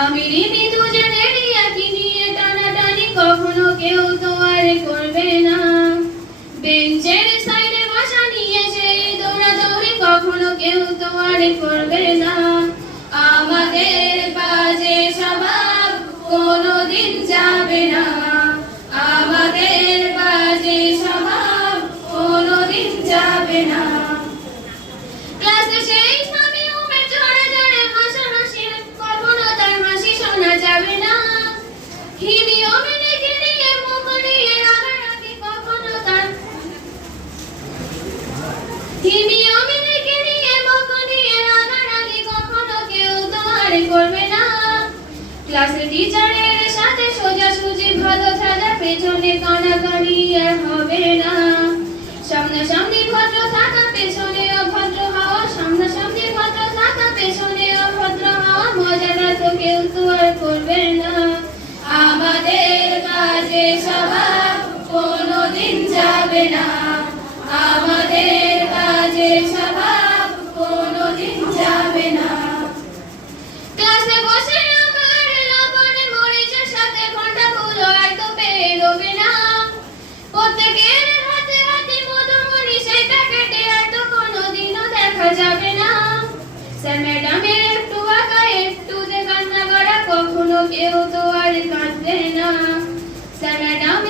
আমি রিমি দুজনের ইয়াকি নিয়ে টানাটানি কখনো কেউ তো আর করবে না। বেঞ্চের সাইডে বসা নিয়ে সেই দৌড়াদৌড়ি কখনো কেউ তো আর করবে না। আমাদের বাজে স্বভাব কোনোদিন যাবে না। আমাদের বাজে স্বভাব কোনোদিন যাবে না। ক্লাসে সেই স্বামী উমে চড়ে চড়ে হাসাহাসি কখনো তার হাসি শোনা যাবে না। হিমি অমিনেকে নিয়ে মুখ নিয়ে রাগারাগি কখনো তার হিমি অমিনেকে নিয়ে মুখ নিয়ে রাগারাগি কখনো কেউ তো আর করবে না। ক্লাসের টিচারের সাথে সোজাসুজি ভালো থাকা পেছনে কানাকানি আর হবে না। সামনাসামনি ভদ্র থাকা পেছনে অভদ্র হওয়া, সামনাসামনি ভদ্র থাকা পেছনে অভদ্র হওয়া, মজাটা তো কেউ তো আর করবে না। আমাদের বাজে স্বভাব কোনোদিন যাবে না। আমাদের বাজে স্বভাব কোনোদিন যাবে না। ক্লাসে বসে আমার লবণে মরিচের সাথে ঘন্টাগুলো আর তো বেরোবে না। প্রত্যেকের হাতে হাতে মধুমণি সেই প্যাকেটে আর তো কোনোদিনও দেখা যাবে না। স্যার ম্যাডামের একটু আঁকা একটু যে কান্না করা কখনো কেউ তো আর কাঁদবে না। Sir madam